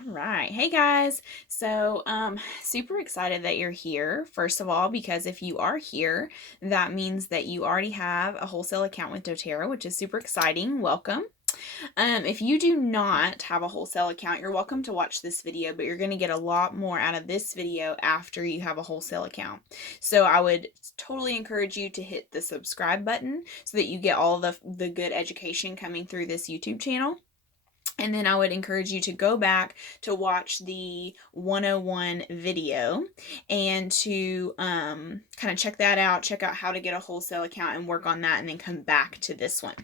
All right. Hey guys. Super excited that you're here. First of all, because if you are here, that means that you already have a wholesale account with doTERRA, which is super exciting. Welcome. If you do not have a wholesale account, you're welcome to watch this video, but you're going to get a lot more out of this video after you have a wholesale account. So I would totally encourage you to hit the subscribe button so that you get all the good education coming through this YouTube channel. And then I would encourage you to go back to watch the 101 video and to kind of check that out, check out how to get a wholesale account and work on that, and then come back to this one.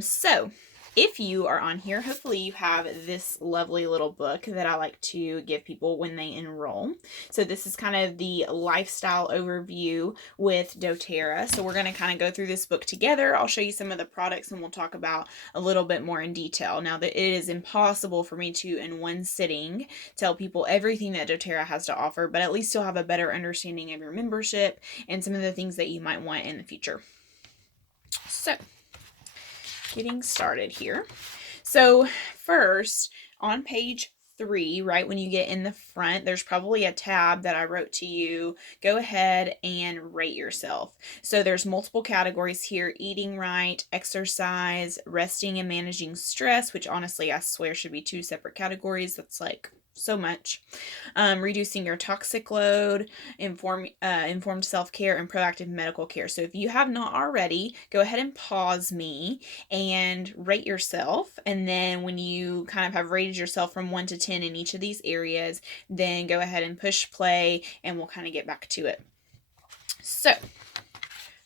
So if you are on here, hopefully you have this lovely little book that I like to give people when they enroll. So this is kind of the lifestyle overview with doTERRA. So we're going to kind of go through this book together. I'll show you some of the products and we'll talk about a little bit more in detail. Now that it is impossible for me to, in one sitting, tell people everything that doTERRA has to offer, but at least you'll have a better understanding of your membership and some of the things that you might want in the future. So getting started here. So first, on page 3, right when you get in the front, there's probably a tab that I wrote to you. Go ahead and rate yourself. So there's multiple categories here: eating right, exercise, resting and managing stress, which honestly I swear should be 2 separate categories. That's like so much. Reducing your toxic load, informed self-care, and proactive medical care. So if you have not already, go ahead and pause me and rate yourself. And then when you kind of have rated yourself from 1 to 10 in each of these areas, then go ahead and push play and we'll kind of get back to it. So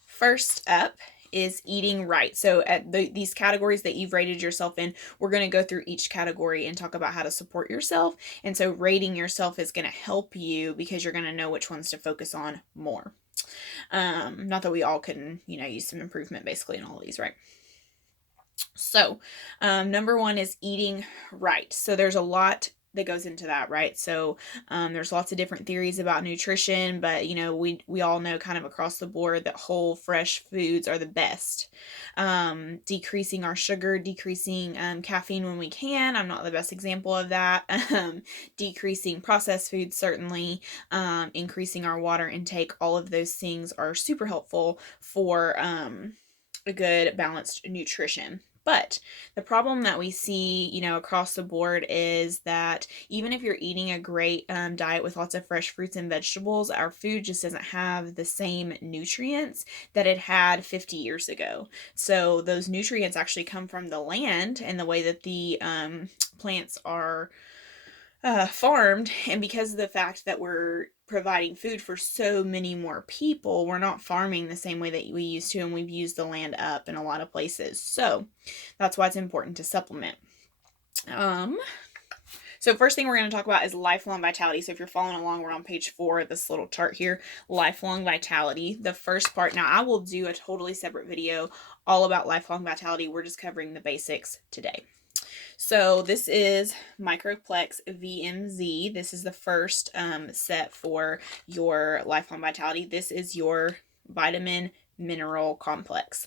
first up is eating right. So at these categories that you've rated yourself in, we're going to go through each category and talk about how to support yourself. And so rating yourself is going to help you because you're going to know which ones to focus on more. Not that we all couldn't, use some improvement basically in all of these, right? So, number 1 is eating right. So there's a lot that goes into that, right? So there's lots of different theories about nutrition, but we all know kind of across the board that whole fresh foods are the best. Decreasing our sugar, decreasing caffeine when we can. I'm not the best example of that. Decreasing processed foods, certainly. Increasing our water intake. All of those things are super helpful for a good balanced nutrition. But the problem that we see, across the board is that even if you're eating a great diet with lots of fresh fruits and vegetables, our food just doesn't have the same nutrients that it had 50 years ago. So those nutrients actually come from the land and the way that the plants are farmed, and because of the fact that we're providing food for so many more people, we're not farming the same way that we used to, and we've used the land up in a lot of places. So that's why it's important to supplement. So first thing we're going to talk about is lifelong vitality. So if you're following along, we're on page 4 of this little chart here, lifelong vitality. The first part, now I will do a totally separate video all about lifelong vitality. We're just covering the basics today. So this is Microplex VMZ. This is the first set for your lifelong vitality. This is your vitamin mineral complex.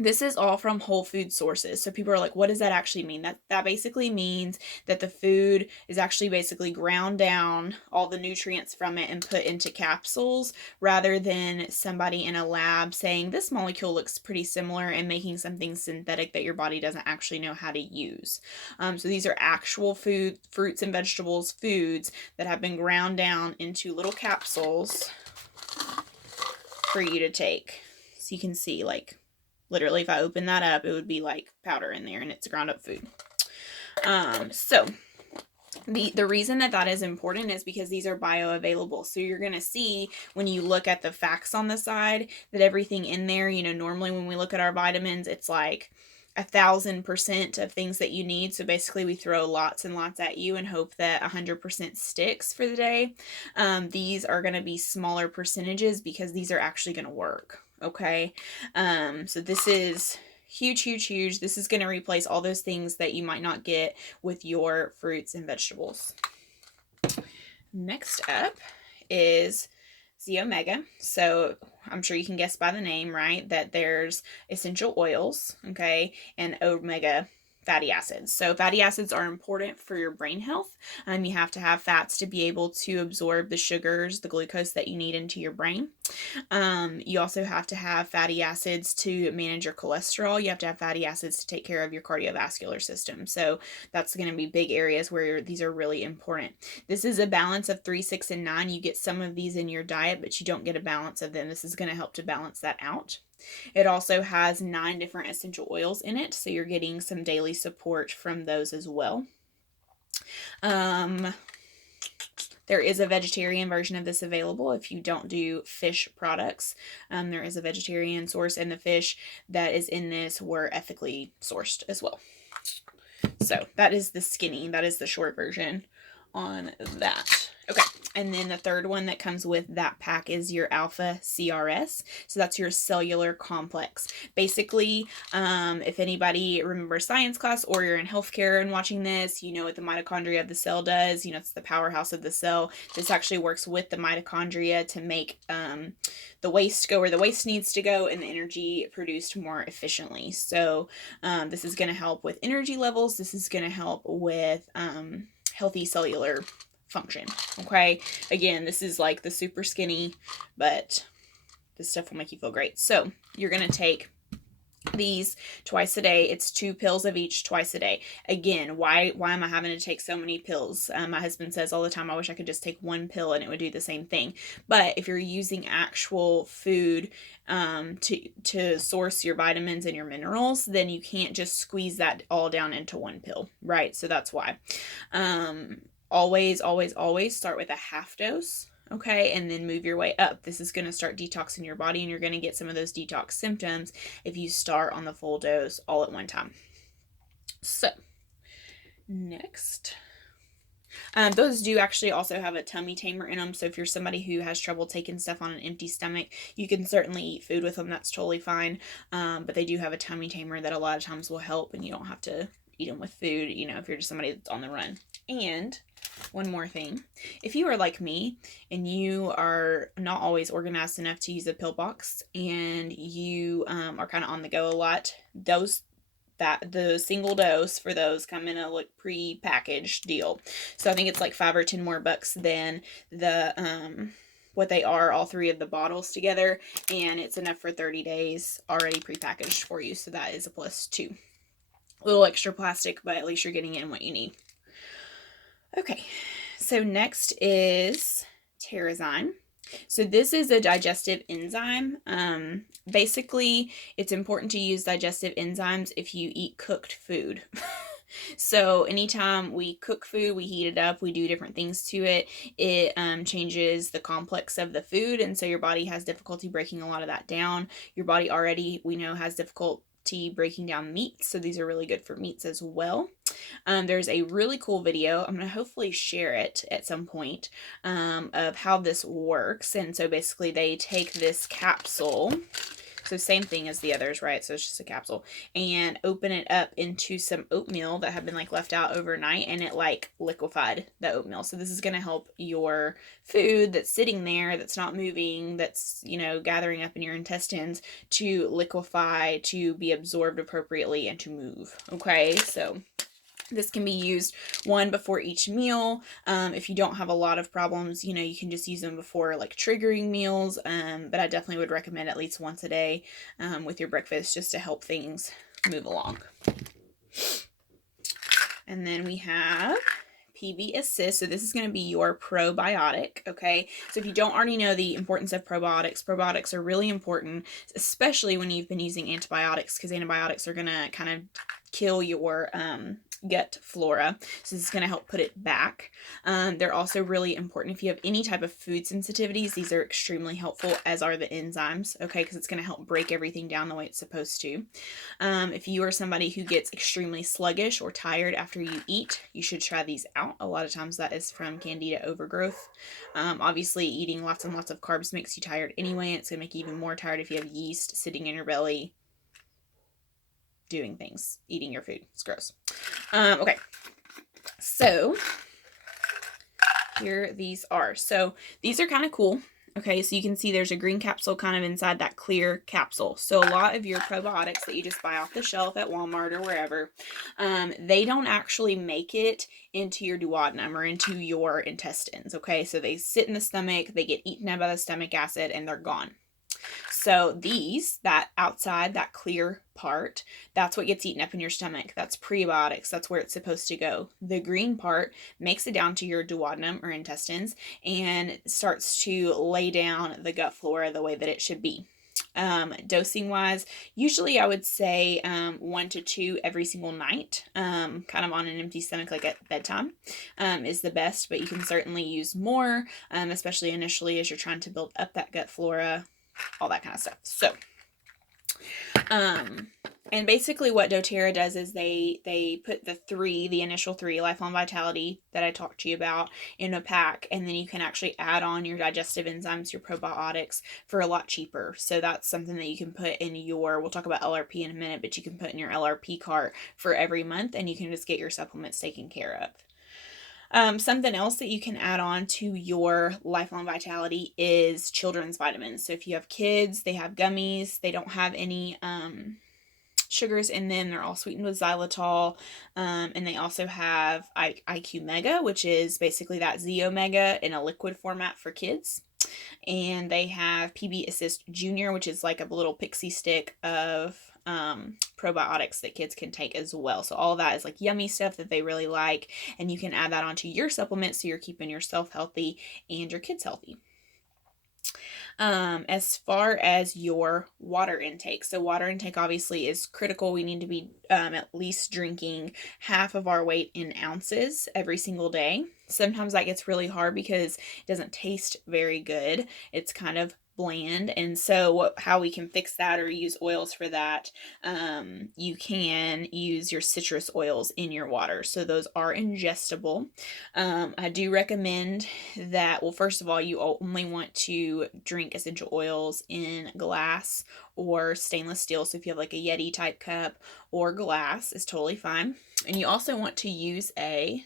This is all from whole food sources. So people are like, what does that actually mean? That basically means that the food is actually basically ground down all the nutrients from it and put into capsules, rather than somebody in a lab saying this molecule looks pretty similar and making something synthetic that your body doesn't actually know how to use. So these are actual fruits and vegetables, foods that have been ground down into little capsules for you to take. So you can see, like, literally, if I open that up, it would be like powder in there, and it's ground up food. So the reason that is important is because these are bioavailable. So you're going to see when you look at the facts on the side that everything in there, normally when we look at our vitamins, it's like 1,000% of things that you need. So basically we throw lots and lots at you and hope that 100% sticks for the day. These are going to be smaller percentages because these are actually going to work. Okay. So this is huge, huge, huge. This is going to replace all those things that you might not get with your fruits and vegetables. Next up is Zeomega. So I'm sure you can guess by the name, right, that there's essential oils, okay, and omega fatty acids. So fatty acids are important for your brain health. You have to have fats to be able to absorb the sugars, the glucose that you need into your brain. You also have to have fatty acids to manage your cholesterol. You have to have fatty acids to take care of your cardiovascular system. So that's going to be big areas where these are really important. This is a balance of 3, 6, and 9. You get some of these in your diet, but you don't get a balance of them. This is going to help to balance that out. It also has 9 different essential oils in it, so you're getting some daily support from those as well. There is a vegetarian version of this available if you don't do fish products. There is a vegetarian source, and the fish that is in this were ethically sourced as well. So that is the skinny, that is the short version on that. Okay, and then the third one that comes with that pack is your Alpha CRS. So that's your cellular complex. Basically, if anybody remembers science class or you're in healthcare and watching this, you know what the mitochondria of the cell does. You know, it's the powerhouse of the cell. This actually works with the mitochondria to make the waste go where the waste needs to go and the energy produced more efficiently. So this is going to help with energy levels. This is going to help with healthy cellular function. Okay, again, this is like the super skinny, but this stuff will make you feel great. So you're going to take these twice a day. It's 2 pills of each twice a day. Again, why am I having to take so many pills? My husband says all the time, I wish I could just take 1 pill and it would do the same thing. But if you're using actual food to source your vitamins and your minerals, then you can't just squeeze that all down into 1 pill, right? So that's why. Always start with a half dose, okay, and then move your way up. This is going to start detoxing your body, and you're going to get some of those detox symptoms if you start on the full dose all at one time. So, next. Those do actually also have a tummy tamer in them, so if you're somebody who has trouble taking stuff on an empty stomach, you can certainly eat food with them. That's totally fine, but they do have a tummy tamer that a lot of times will help, and you don't have to eat them with food, you know, if you're just somebody that's on the run. And one more thing, if you are like me and you are not always organized enough to use a pill box and you are kind of on the go a lot, the single dose for those come in a like pre-packaged deal. So I think it's like $5 or $10 more than the what they are, all 3 of the bottles together, and it's enough for 30 days already pre-packaged for you. So that is a plus too. A little extra plastic, but at least you're getting in what you need. Okay, so next is Terrazyme. So this is a digestive enzyme. Basically, it's important to use digestive enzymes if you eat cooked food. So anytime we cook food, we heat it up, we do different things to it, it changes the complex of the food, and so your body has difficulty breaking a lot of that down. Your body already, we know, has difficulty breaking down meats, so these are really good for meats as well. There's a really cool video, I'm going to hopefully share it at some point, of how this works. And so basically they take this capsule, so same thing as the others, right? So it's just a capsule, and open it up into some oatmeal that had been like left out overnight, and it like liquefied the oatmeal. So this is going to help your food that's sitting there, that's not moving, that's, you know, gathering up in your intestines, to liquefy, to be absorbed appropriately, and to move. Okay, so this can be used 1 before each meal. If you don't have a lot of problems, you know, you can just use them before like triggering meals. But I definitely would recommend at least once a day with your breakfast, just to help things move along. And then we have PB Assist. So this is going to be your probiotic, okay? So if you don't already know the importance of probiotics, probiotics are really important, especially when you've been using antibiotics, because antibiotics are going to kind of kill your gut flora. So this is going to help put it back. They're also really important if you have any type of food sensitivities. These are extremely helpful, as are the enzymes, okay, because it's going to help break everything down the way it's supposed to. If you are somebody who gets extremely sluggish or tired after you eat, you should try these out. A lot of times that is from candida overgrowth. Obviously, eating lots and lots of carbs makes you tired anyway. It's going to make you even more tired if you have yeast sitting in your belly doing things, eating your food. It's gross. Okay, so here these are. So these are kind of cool. Okay, so you can see there's a green capsule kind of inside that clear capsule. So a lot of your probiotics that you just buy off the shelf at Walmart or wherever, they don't actually make it into your duodenum or into your intestines. Okay, so they sit in the stomach, they get eaten up by the stomach acid, and they're gone. So these, that outside, that clear part, that's what gets eaten up in your stomach. That's prebiotics. That's where it's supposed to go. The green part makes it down to your duodenum or intestines and starts to lay down the gut flora the way that it should be. Dosing wise, usually I would say 1 to 2 every single night, kind of on an empty stomach, like at bedtime, is the best, but you can certainly use more, especially initially as you're trying to build up that gut flora, all that kind of stuff. So, and basically what doTERRA does is they put the initial 3, Lifelong Vitality that I talked to you about, in a pack, and then you can actually add on your digestive enzymes, your probiotics, for a lot cheaper. So that's something that you can put in your, we'll talk about LRP in a minute, but you can put in your LRP cart for every month, and you can just get your supplements taken care of. Something else that you can add on to your Lifelong Vitality is children's vitamins. So if you have kids, they have gummies, they don't have any sugars in them. They're all sweetened with xylitol. And they also have IQ Mega, which is basically that Z Omega in a liquid format for kids. And they have PB Assist Junior, which is like a little pixie stick of probiotics that kids can take as well. So all of that is like yummy stuff that they really like, and you can add that onto your supplement so you're keeping yourself healthy and your kids healthy. As far as your water intake, so water intake obviously is critical. We need to be at least drinking half of our weight in ounces every single day. Sometimes that gets really hard because it doesn't taste very good. It's kind of bland, and so how we can fix that or use oils for that, you can use your citrus oils in your water. So those are ingestible. I do recommend that, well, first of all, you only want to drink essential oils in glass or stainless steel. So if you have like a Yeti type cup or glass, is totally fine. And you also want to use a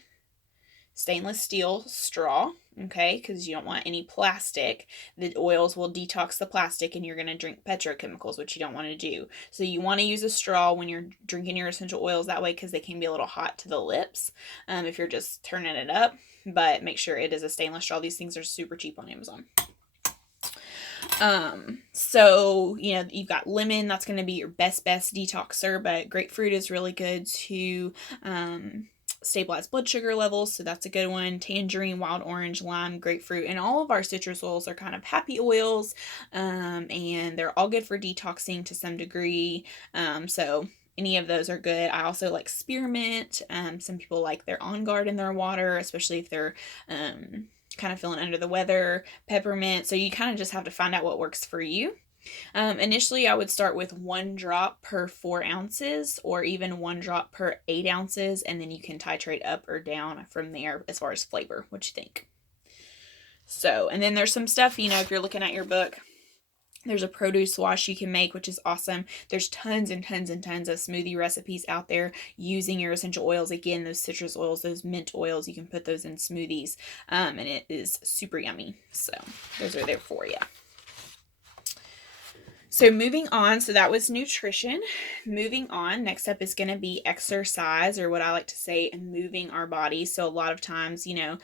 stainless steel straw, okay, because you don't want any plastic. The oils will detox the plastic and you're going to drink petrochemicals, which you don't want to do. So you want to use a straw when you're drinking your essential oils that way, because they can be a little hot to the lips if you're just turning it up. But make sure it is a stainless straw. These things are super cheap on Amazon. So, you know, you've got lemon, that's going to be your best detoxer, but grapefruit is really good to stabilize blood sugar levels, so that's a good one. Tangerine, wild orange, lime, grapefruit, and all of our citrus oils are kind of happy oils, and they're all good for detoxing to some degree. So any of those are good. I also like spearmint. Some people like their On Guard in their water, especially if they're kind of feeling under the weather. Peppermint. So you kind of just have to find out what works for you. Initially, I would start with 1 drop per 4 ounces or even 1 drop per 8 ounces, and then you can titrate up or down from there as far as flavor. What you think? So, and then there's some stuff, you know, if you're looking at your book, there's a produce wash you can make, which is awesome. There's tons and tons and tons of smoothie recipes out there using your essential oils. Again, those citrus oils, those mint oils, you can put those in smoothies, and it is super yummy. So those are there for you. So moving on, so that was nutrition. Moving on, next up is going to be exercise, or what I like to say, moving our body. So a lot of times, you know,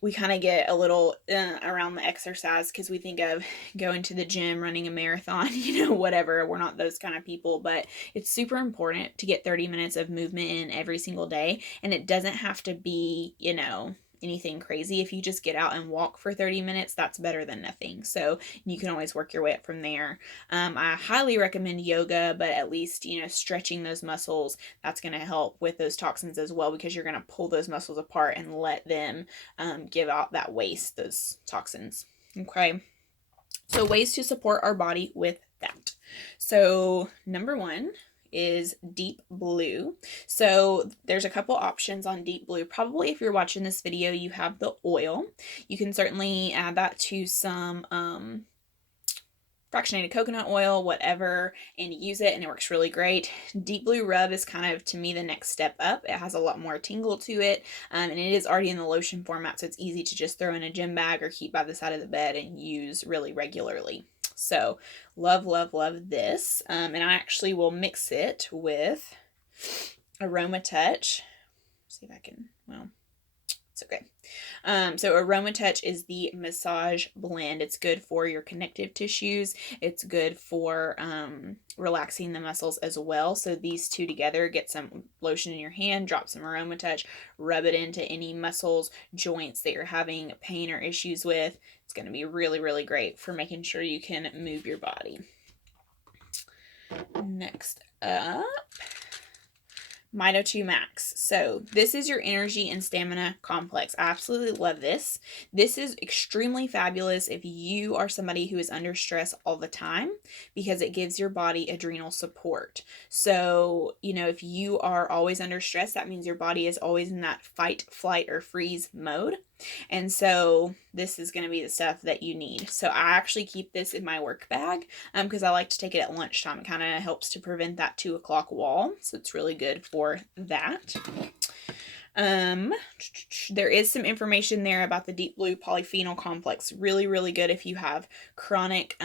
we kind of get a little around the exercise because we think of going to the gym, running a marathon, you know, whatever. We're not those kind of people, but it's super important to get 30 minutes of movement in every single day. And it doesn't have to be, you know, anything crazy. If you just get out and walk for 30 minutes, that's better than nothing. So you can always work your way up from there. I highly recommend yoga, but at least, you know, stretching those muscles, that's going to help with those toxins as well, because you're going to pull those muscles apart and let them give out that waste, those toxins. Okay. So ways to support our body with that. So number 1 is Deep Blue. So there's a couple options on Deep Blue. Probably if you're watching this video, you have the oil. You can certainly add that to some fractionated coconut oil, whatever, and use it, and it works really great. Deep Blue Rub is kind of, to me, the next step up. It has a lot more tingle to it, and it is already in the lotion format, so it's easy to just throw in a gym bag or keep by the side of the bed and use really regularly. So love, love, love this. And I actually will mix it with Aroma Touch. See if I can, well, it's okay. So Aroma Touch is the massage blend. It's good for your connective tissues. It's good for relaxing the muscles as well. So these two together, get some lotion in your hand, drop some Aroma Touch, rub it into any muscles, joints that you're having pain or issues with. It's going to be really, really great for making sure you can move your body. Next up, Mito 2 Max. So this is your energy and stamina complex. I absolutely love this. This is extremely fabulous if you are somebody who is under stress all the time, because it gives your body adrenal support. So, you know, if you are always under stress, that means your body is always in that fight, flight, or freeze mode. And so this is going to be the stuff that you need. So I actually keep this in my work bag because I like to take it at lunchtime. It kind of helps to prevent that 2 o'clock wall. So it's really good for that. There is some information there about the Deep Blue Polyphenol Complex. Really, really good if you have chronic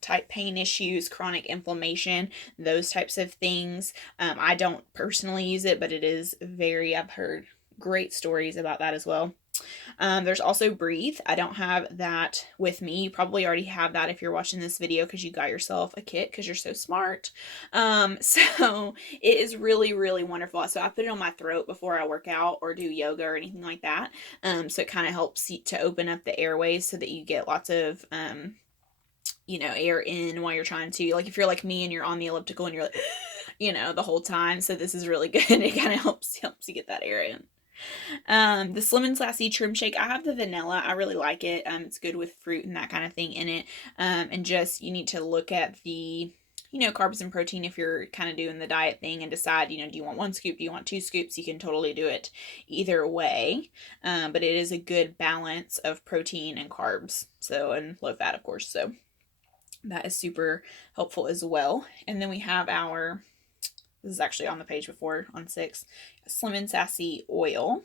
type pain issues, chronic inflammation, those types of things. I don't personally use it, but it is I've heard great stories about that as well. There's also Breathe. I don't have that with me. You probably already have that if you're watching this video because you got yourself a kit because you're so smart. So it is really, really wonderful. So I put it on my throat before I work out or do yoga or anything like that. So it kind of helps to open up the airways so that you get lots of you know, air in while you're trying to, like, if you're like me and you're on the elliptical and you're like, you know, the whole time. So this is really good. It kind of helps you get that air in. The Slim and Sassy Trim Shake. I have the vanilla. I really like it. It's good with fruit and that kind of thing in it. And just, you need to look at the, you know, carbs and protein if you're kind of doing the diet thing and decide, you know, do you want 1 scoop? Do you want 2 scoops? You can totally do it either way. But it is a good balance of protein and carbs. So, and low fat, of course. So that is super helpful as well. And then we have this is actually on the page before on 6, Slim and Sassy oil.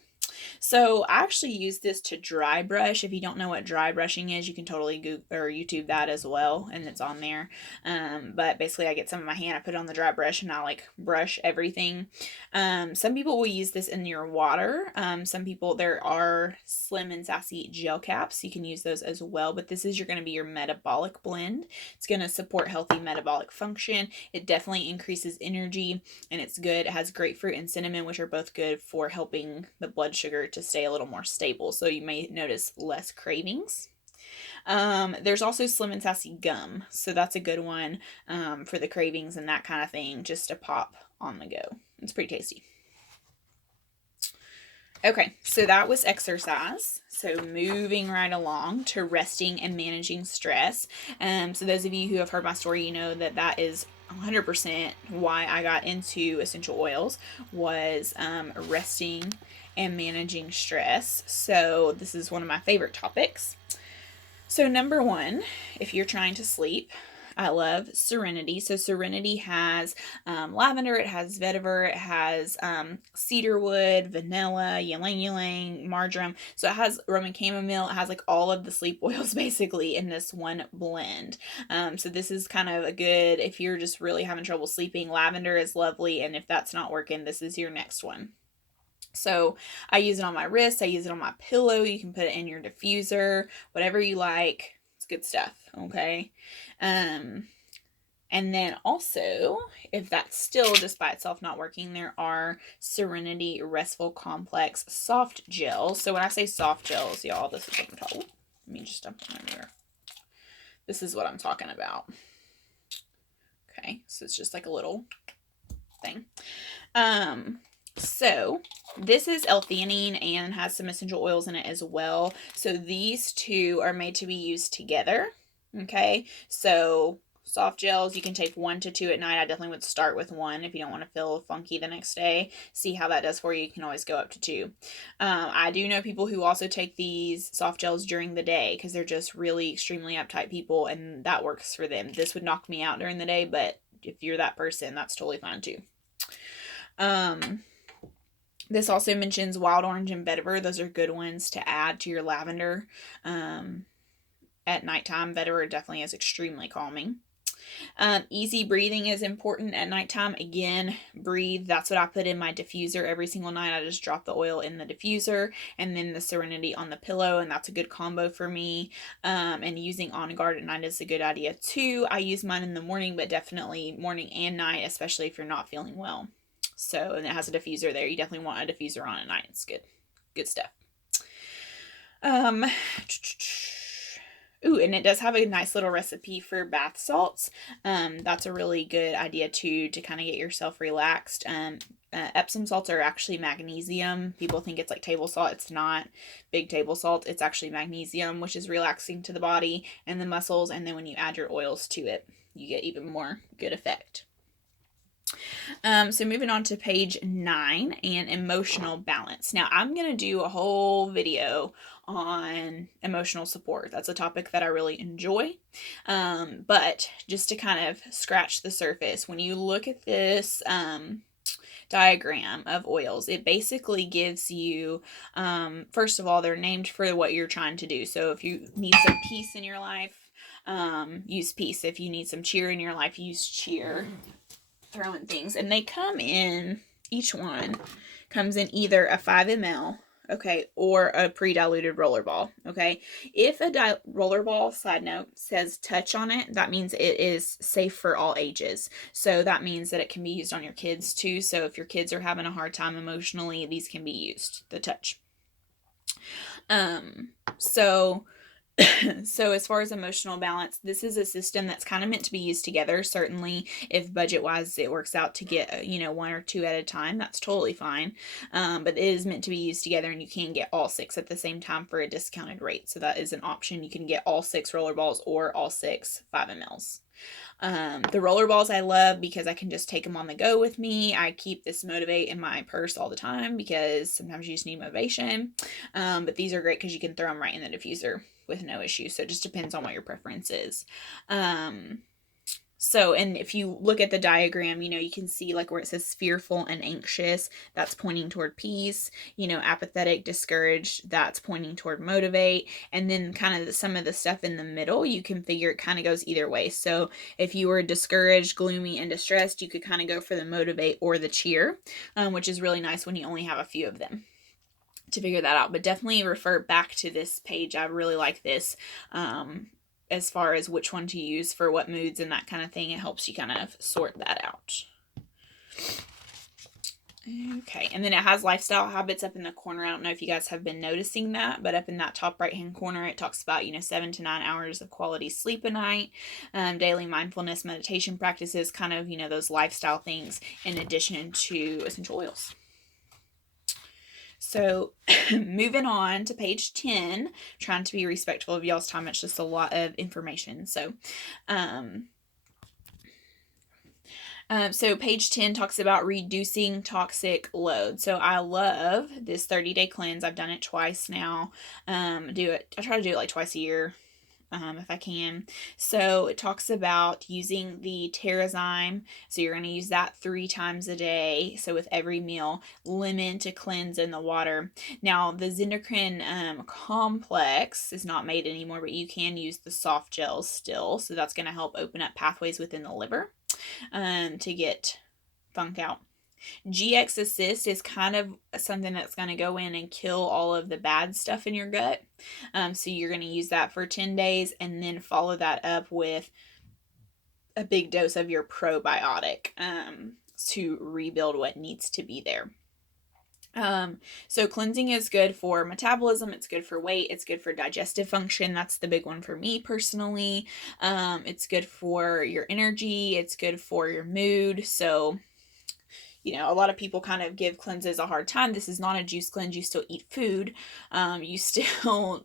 So I actually use this to dry brush. If you don't know what dry brushing is, you can totally Google or YouTube that as well, and it's on there. But basically I get some in my hand, I put it on the dry brush, and I like brush everything. Some people will use this in your water. Some people, there are Slim and Sassy gel caps. You can use those as well, but this is going to be your metabolic blend. It's going to support healthy metabolic function. It definitely increases energy, and it's good. It has grapefruit and cinnamon, which are both good for helping the blood sugar to stay a little more stable, so you may notice less cravings. There's also Slim and Sassy gum, so that's a good one for the cravings and that kind of thing, just to pop on the go. It's pretty tasty. Okay, so that was exercise. So moving right along to resting and managing stress. So those of you who have heard my story, you know that that is 100% why I got into essential oils, was resting and managing stress. So this is one of my favorite topics. So number 1, if you're trying to sleep, I love Serenity. So Serenity has lavender, it has vetiver, it has cedarwood, vanilla, ylang ylang, marjoram. So it has Roman chamomile. It has like all of the sleep oils basically in this one blend. So this is kind of a good, if you're just really having trouble sleeping, lavender is lovely. And if that's not working, this is your next one. So I use it on my wrist. I use it on my pillow. You can put it in your diffuser, whatever you like. It's good stuff. Okay. And then also, if that's still just by itself not working, there are Serenity Restful Complex soft gels. So when I say soft gels, y'all, this is what I'm talking about. Let me just dump my mirror. This is what I'm talking about. Okay. So it's just like a little thing. So this is L-theanine and has some essential oils in it as well. So these two are made to be used together. Okay. So soft gels. You can take 1 to 2 at night. I definitely would start with 1 if you don't want to feel funky the next day. See how that does for you. You can always go up to 2. I do know people who also take these soft gels during the day because they're just really extremely uptight people, and that works for them. This would knock me out during the day, but if you're that person, that's totally fine too. This also mentions wild orange and vetiver. Those are good ones to add to your lavender. At nighttime, vetiver definitely is extremely calming. Easy breathing is important at nighttime. Again, breathe. That's what I put in my diffuser every single night. I just drop the oil in the diffuser and then the Serenity on the pillow, and that's a good combo for me. And using On Guard at night is a good idea too. I use mine in the morning, but definitely morning and night, especially if you're not feeling well. So, and it has a diffuser there. You definitely want a diffuser on at night. It's good. Good stuff. Ooh, and it does have a nice little recipe for bath salts. That's a really good idea too, to kind of get yourself relaxed. Epsom salts are actually magnesium. People think it's like table salt. It's not big table salt. It's actually magnesium, which is relaxing to the body and the muscles. And then when you add your oils to it, you get even more good effect. So moving on to page 9 and emotional balance. Now I'm going to do a whole video on emotional support. That's a topic that I really enjoy. But just to kind of scratch the surface, when you look at this, diagram of oils, it basically gives you, first of all, they're named for what you're trying to do. So if you need some peace in your life, use peace. If you need some cheer in your life, use cheer. Throwing things, and they come in, each one comes in either a 5 ml, okay, or a pre-diluted rollerball, okay. If a rollerball, side note, says touch on it, that means it is safe for all ages. So that means that it can be used on your kids too. So if your kids are having a hard time emotionally, these can be used, the touch. So as far as emotional balance, this is a system that's kind of meant to be used together. Certainly, if budget-wise it works out to get, 1 or 2 at a time, that's totally fine. But it is meant to be used together, and you can get all 6 at the same time for a discounted rate. So that is an option. You can get all 6 rollerballs or all 6 5 mLs. The rollerballs I love because I can just take them on the go with me. I keep this Motivate in my purse all the time because sometimes you just need motivation. But these are great because you can throw them right in the diffuser with no issue. So it just depends on what your preference is. And if you look at the diagram, you can see like where it says fearful and anxious, that's pointing toward peace. Apathetic, discouraged, that's pointing toward motivate. And then kind of some of the stuff in the middle, you can figure it kind of goes either way. So if you were discouraged, gloomy, and distressed, you could kind of go for the motivate or the cheer, which is really nice when you only have a few of them to figure that out. But definitely refer back to this page. I really like this. As far as which one to use for what moods and that kind of thing, it helps you kind of sort that out. Okay, and then it has lifestyle habits up in the corner. I don't know if you guys have been noticing that, but up in that top right hand corner, it talks about 7 to 9 hours of quality sleep a night, daily mindfulness meditation practices, kind of those lifestyle things in addition to essential oils. So moving on to page 10, trying to be respectful of y'all's time. It's just a lot of information. So page 10 talks about reducing toxic load. So I love this 30-day cleanse. I've done it twice now. I try to do it like twice a year. If I can. So it talks about using the Terrazyme. So you're going to use that 3 times a day. So with every meal, lemon to cleanse in the water. Now the Zendocrine complex is not made anymore, but you can use the soft gels still. So that's going to help open up pathways within the liver to get funk out. GX Assist is kind of something that's going to go in and kill all of the bad stuff in your gut. So you're going to use that for 10 days and then follow that up with a big dose of your probiotic to rebuild what needs to be there. So cleansing is good for metabolism, it's good for weight, it's good for digestive function. That's the big one for me personally. It's good for your energy, it's good for your mood. So a lot of people kind of give cleanses a hard time. This is not a juice cleanse. You still eat food. You still,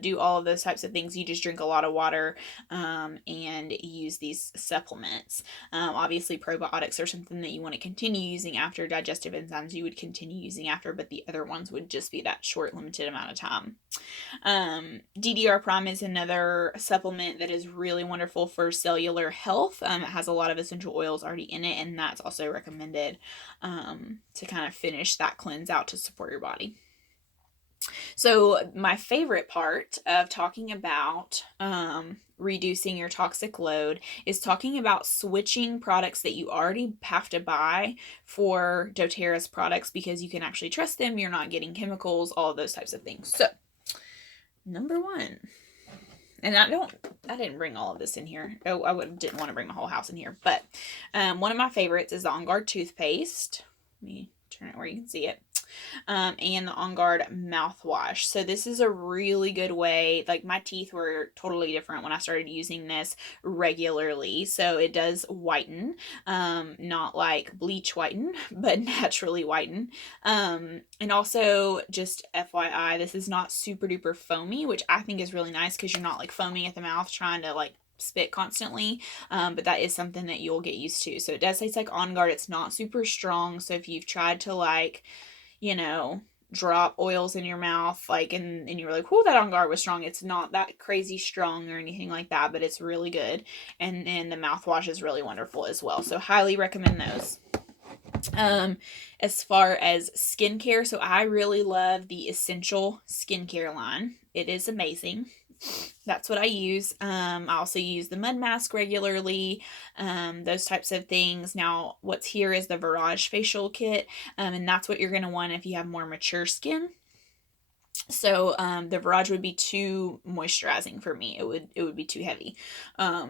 do all of those types of things. You just drink a lot of water and use these supplements. Obviously, probiotics are something that you want to continue using after. Digestive enzymes you would continue using after, but the other ones would just be that short, limited amount of time. DDR Prime is another supplement that is really wonderful for cellular health. It has a lot of essential oils already in it, and that's also recommended to kind of finish that cleanse out to support your body. So my favorite part of talking about reducing your toxic load is talking about switching products that you already have to buy for doTERRA's products, because you can actually trust them. You're not getting chemicals, all of those types of things. So number one, and I didn't bring all of this in here. Oh, didn't want to bring my whole house in here, but one of my favorites is the On Guard toothpaste. Let me turn it where you can see it. And the On Guard mouthwash. So this is a really good way. Like, my teeth were totally different when I started using this regularly. So it does whiten, not like bleach whiten, but naturally whiten. And also, just FYI, this is not super duper foamy, which I think is really nice, because you're not like foaming at the mouth trying to like spit constantly, but that is something that you'll get used to. So it does taste like On Guard. It's not super strong, so if you've tried to like drop oils in your mouth, like, and you were like, oh, that On Guard was strong, it's not that crazy strong or anything like that, but it's really good. And then the mouthwash is really wonderful as well, so highly recommend those. As far as skincare, so I really love the Essential skincare line. It is amazing. That's what I use. I also use the mud mask regularly, those types of things. Now, what's here is the Virage facial kit, and that's what you're going to want if you have more mature skin. So the Virage would be too moisturizing for me. It would be too heavy.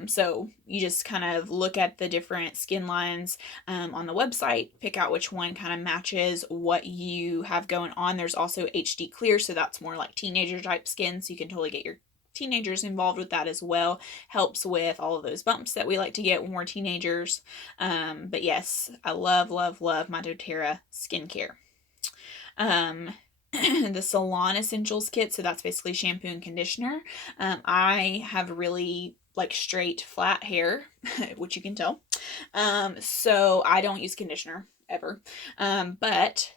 So you just kind of look at the different skin lines on the website, pick out which one kind of matches what you have going on. There's also HD Clear, so that's more like teenager type skin, so you can totally get your teenagers involved with that as well. Helps with all of those bumps that we like to get when we're teenagers. But yes, I love my doTERRA skincare. The Salon Essentials kit, so that's basically shampoo and conditioner. I have really like straight flat hair, which you can tell, so I don't use conditioner ever, but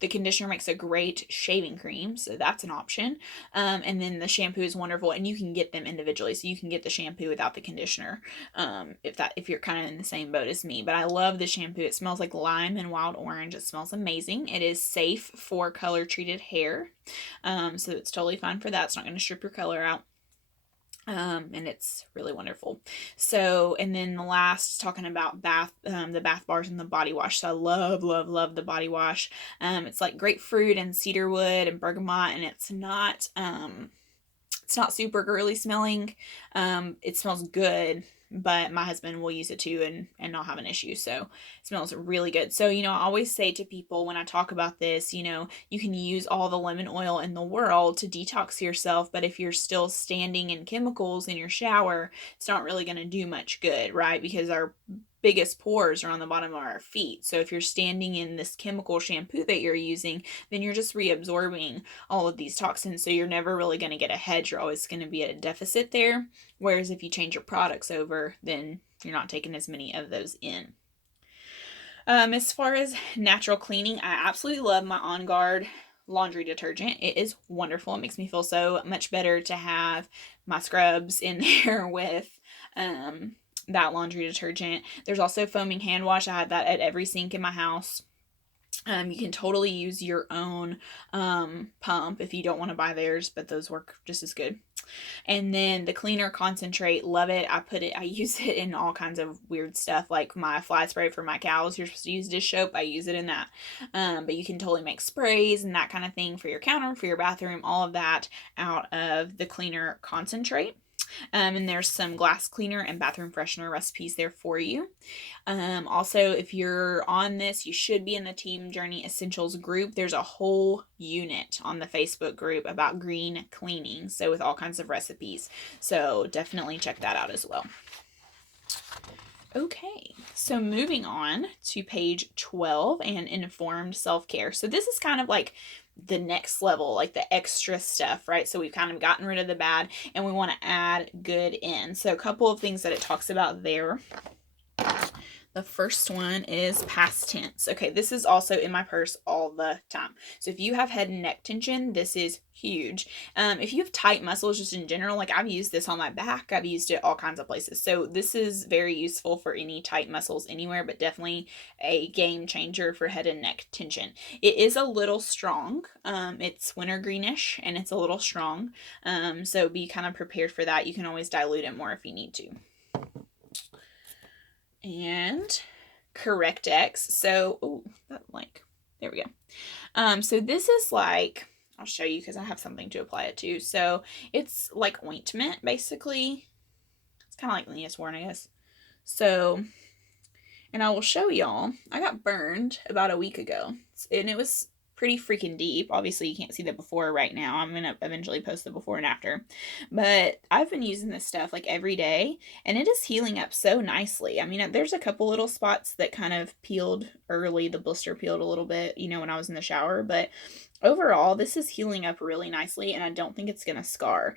the conditioner makes a great shaving cream, so that's an option. And then the shampoo is wonderful, and you can get them individually. So you can get the shampoo without the conditioner, if you're kind of in the same boat as me. But I love the shampoo. It smells like lime and wild orange. It smells amazing. It is safe for color treated hair, so it's totally fine for that. It's not going to strip your color out. And it's really wonderful. So, and then the last, talking about the bath bars and the body wash. So I love the body wash. It's like grapefruit and cedarwood and bergamot, and it's not super girly smelling. It smells good, but my husband will use it too and not have an issue. So it smells really good. So, I always say to people when I talk about this, you can use all the lemon oil in the world to detox yourself, but if you're still standing in chemicals in your shower, it's not really going to do much good, right? Because our biggest pores are on the bottom of our feet. So if you're standing in this chemical shampoo that you're using, then you're just reabsorbing all of these toxins. So you're never really going to get ahead. You're always going to be at a deficit there. Whereas if you change your products over, then you're not taking as many of those in. As far as natural cleaning, I absolutely love my On Guard laundry detergent. It is wonderful. It makes me feel so much better to have my scrubs in there with that laundry detergent. There's also foaming hand wash. I have that at every sink in my house. You can totally use your own pump if you don't want to buy theirs, but those work just as good. And then the cleaner concentrate, love it. I use it in all kinds of weird stuff, like my fly spray for my cows. You're supposed to use dish soap. I use it in that. But you can totally make sprays and that kind of thing for your counter, for your bathroom, all of that out of the cleaner concentrate. And there's some glass cleaner and bathroom freshener recipes there for you. Also, if you're on this, you should be in the Team Journey Essentials group. There's a whole unit on the Facebook group about green cleaning, so with all kinds of recipes. So definitely check that out as well. Okay, so moving on to page 12 and informed self-care. So this is kind of like the next level, like the extra stuff, right? So we've kind of gotten rid of the bad and we want to add good in. So a couple of things that it talks about there. The first one is past tense. Okay, this is also in my purse all the time. So if you have head and neck tension, this is huge. If you have tight muscles just in general, like I've used this on my back, I've used it all kinds of places. So this is very useful for any tight muscles anywhere, but definitely a game changer for head and neck tension. It is a little strong. It's wintergreenish and it's a little strong. So be kind of prepared for that. You can always dilute it more if you need to. And Correct-X. So, there we go. So this is like, I'll show you because I have something to apply it to. So it's like ointment, basically. It's kind of like Neosporin, I guess. So, and I will show y'all, I got burned about a week ago. And it was pretty freaking deep. Obviously, you can't see the before right now. I'm going to eventually post the before and after. But I've been using this stuff like every day, and it is healing up so nicely. I mean, there's a couple little spots that kind of peeled early. The blister peeled a little bit, when I was in the shower. But overall, this is healing up really nicely, and I don't think it's going to scar.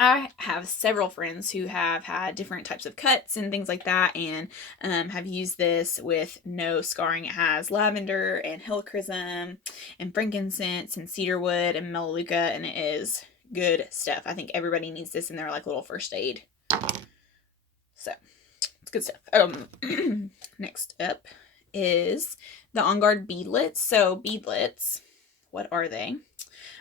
I have several friends who have had different types of cuts and things like that, and have used this with no scarring. It has lavender and helichrysum and frankincense and cedarwood and melaleuca, and it is good stuff. I think everybody needs this in their like little first aid. So it's good stuff. Next up is the On Guard beadlets. So beadlets, what are they?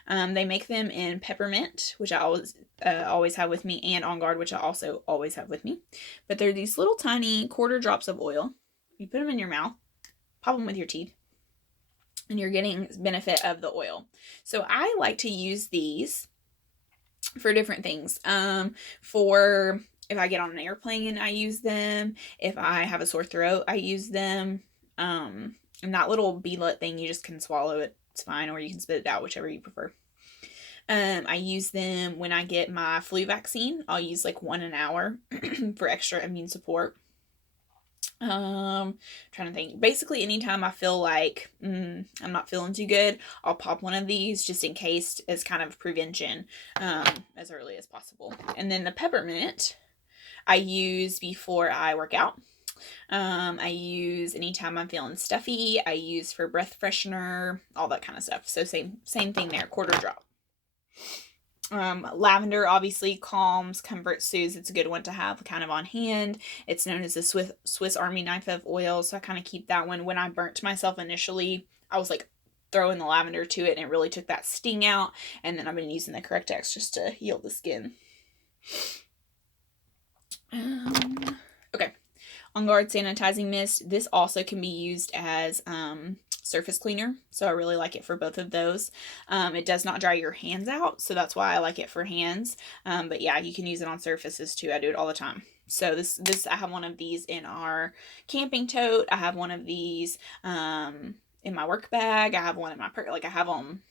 They make them in peppermint, which I always have with me, and On Guard, which I also always have with me. But they're these little tiny quarter drops of oil. You put them in your mouth, pop them with your teeth, and you're getting benefit of the oil. So I like to use these for different things. For if I get on an airplane, I use them. If I have a sore throat, I use them. And that little beadlet thing, you just can swallow it. It's fine, or you can spit it out, whichever you prefer. I use them when I get my flu vaccine. I'll use like 1 an hour for extra immune support. Trying to think. Basically, anytime I feel like I'm not feeling too good, I'll pop one of these just in case, as kind of prevention, as early as possible. And then the peppermint I use before I work out. I use anytime I'm feeling stuffy. I use for breath freshener, all that kind of stuff. So same thing there, quarter drop. Lavender obviously calms, comforts, soothes. It's a good one to have kind of on hand. It's known as the Swiss Army knife of oil, so I kind of keep that one. When I burnt myself initially, I was like throwing the lavender to it, and it really took that sting out. And then I've been using the Correct-X just to heal the skin. Okay. On Guard sanitizing mist. This also can be used as surface cleaner, so I really like it for both of those. It does not dry your hands out, so that's why I like it for hands. But yeah, you can use it on surfaces too. I do it all the time. So this I have one of these in our camping tote. I have one of these in my work bag. I have one in my purse. Like I have them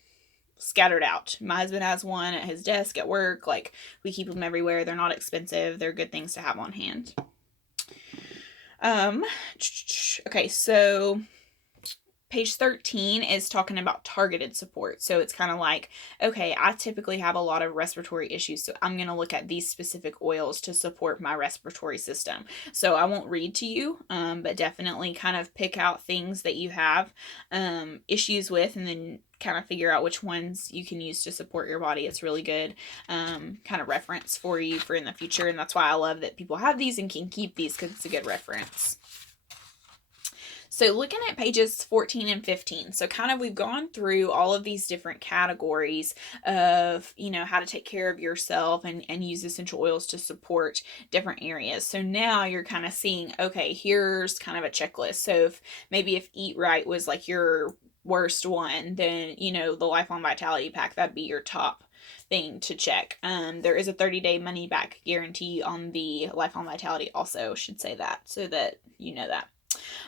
scattered out. My husband has one at his desk at work. Like we keep them everywhere. They're not expensive. They're good things to have on hand. Okay, so page 13 is talking about targeted support. So it's kind of like, okay, I typically have a lot of respiratory issues, so I'm going to look at these specific oils to support my respiratory system. So I won't read to you, but definitely kind of pick out things that you have issues with, and then kind of figure out which ones you can use to support your body. It's really good kind of reference for you for in the future, and that's why I love that people have these and can keep these, because it's a good reference. So looking at pages 14 and 15, so kind of we've gone through all of these different categories of, how to take care of yourself and use essential oils to support different areas. So now you're kind of seeing, okay, here's kind of a checklist. So if Eat Right was like your worst one, then, the Lifelong Vitality Pack, that'd be your top thing to check. There is a 30-day money back guarantee on the Lifelong Vitality also, should say that, so that you know that.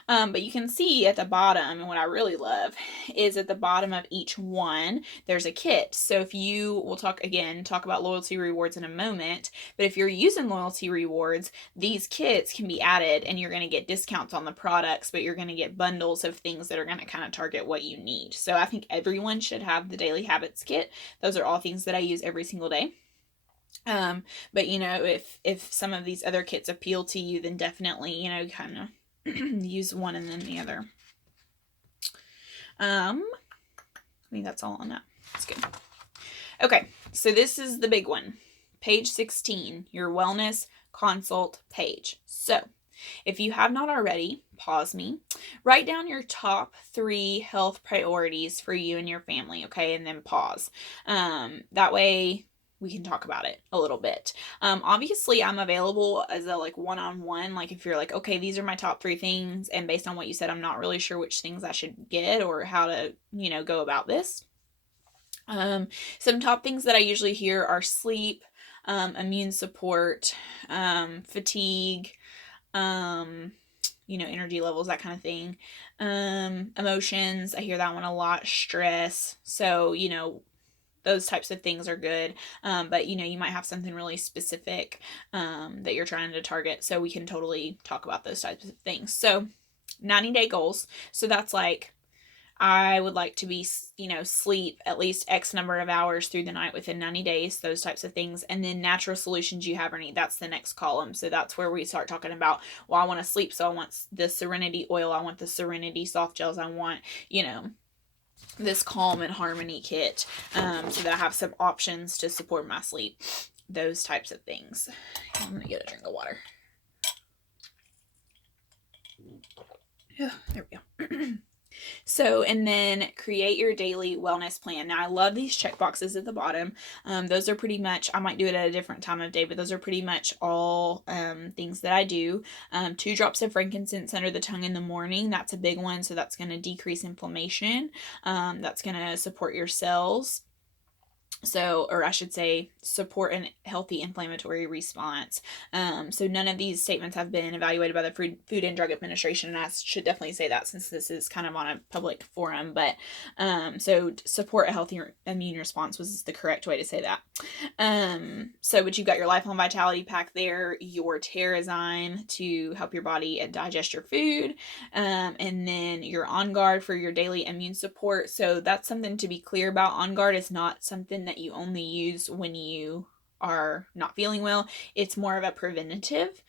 But you can see at the bottom, and what I really love is at the bottom of each one, there's a kit. So if we'll talk about loyalty rewards in a moment, but if you're using loyalty rewards, these kits can be added and you're going to get discounts on the products, but you're going to get bundles of things that are going to kind of target what you need. So I think everyone should have the Daily Habits kit. Those are all things that I use every single day. But if some of these other kits appeal to you, then definitely, kind of use one and then the other. I think that's all on that. That's good. Okay, so this is the big one. Page 16, your wellness consult page. So, if you have not already, pause me. Write down your top 3 health priorities for you and your family, okay? And then pause. That way we can talk about it a little bit. Obviously, I'm available as a one-on-one. If you're okay, these are my top 3 things, and based on what you said, I'm not really sure which things I should get or how to, go about this. Some top things that I usually hear are sleep, immune support, fatigue, energy levels, that kind of thing. Emotions, I hear that one a lot. Stress. So, those types of things are good. But you might have something really specific that you're trying to target. So we can totally talk about those types of things. So 90-day goals. So that's I would like to be, sleep at least X number of hours through the night within 90 days, those types of things. And then natural solutions you have or need, that's the next column. So that's where we start talking about, well, I want to sleep, so I want the Serenity oil, I want the Serenity soft gels, I want, this Calm and Harmony kit, so that I have some options to support my sleep, those types of things. I'm going to get a drink of water. Yeah, there we go. So, and then create your daily wellness plan. Now, I love these check boxes at the bottom. Those are pretty much, I might do it at a different time of day, but those are pretty much all things that I do. 2 drops of frankincense under the tongue in the morning. That's a big one. So that's going to decrease inflammation. That's going to support your cells. So, or I should say, support a healthy inflammatory response. So none of these statements have been evaluated by the Food and Drug Administration, and I should definitely say that since this is kind of on a public forum. But so support a healthy immune response was the correct way to say that. But you've got your Lifelong Vitality Pack there, your Terrazyme to help your body digest your food, and then your On Guard for your daily immune support. So that's something to be clear about. On Guard is not something that you only use when you are not feeling well. It's more of a preventative.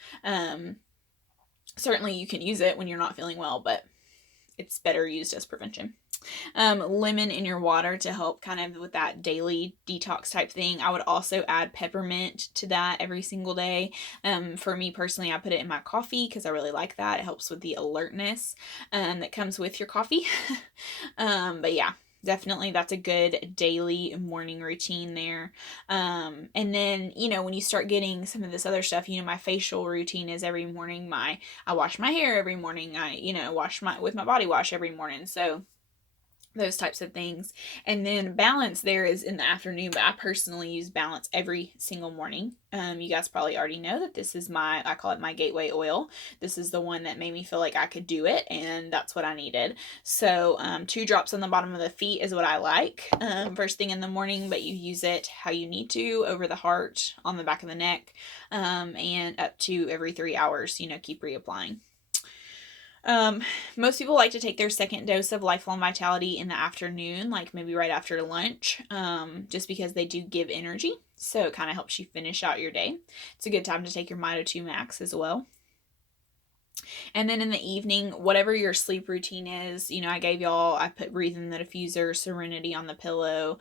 Certainly you can use it when you're not feeling well, but it's better used as prevention. Lemon in your water to help kind of with that daily detox type thing. I would also add peppermint to that every single day. For me personally, I put it in my coffee because I really like that. It helps with the alertness that comes with your coffee. But yeah, definitely that's a good daily morning routine there. And then, when you start getting some of this other stuff, my facial routine is every morning. I wash my hair every morning. I, wash with my body wash every morning. So those types of things. And then balance there is in the afternoon, but I personally use balance every single morning. You guys probably already know that this is I call it my gateway oil. This is the one that made me feel like I could do it, and that's what I needed. So 2 drops on the bottom of the feet is what I like first thing in the morning, but you use it how you need to, over the heart, on the back of the neck, and up to every 3 hours, keep reapplying. Most people like to take their second dose of Lifelong Vitality in the afternoon, like maybe right after lunch, just because they do give energy. So it kind of helps you finish out your day. It's a good time to take your Mito 2 Max as well. And then in the evening, whatever your sleep routine is, I put Breathe in the Diffuser, Serenity on the pillow.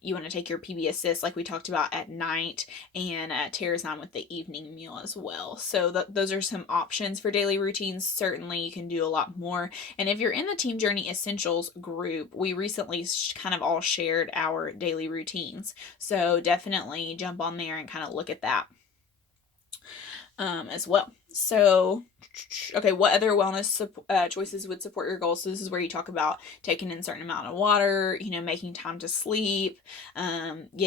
You want to take your PB Assist like we talked about at night, and Terrazyme with the evening meal as well. So those are some options for daily routines. Certainly you can do a lot more. And if you're in the Team Journey Essentials group, we recently kind of all shared our daily routines. So definitely jump on there and kind of look at that as well. So, okay, what other wellness choices would support your goals? So this is where you talk about taking in a certain amount of water, making time to sleep, getting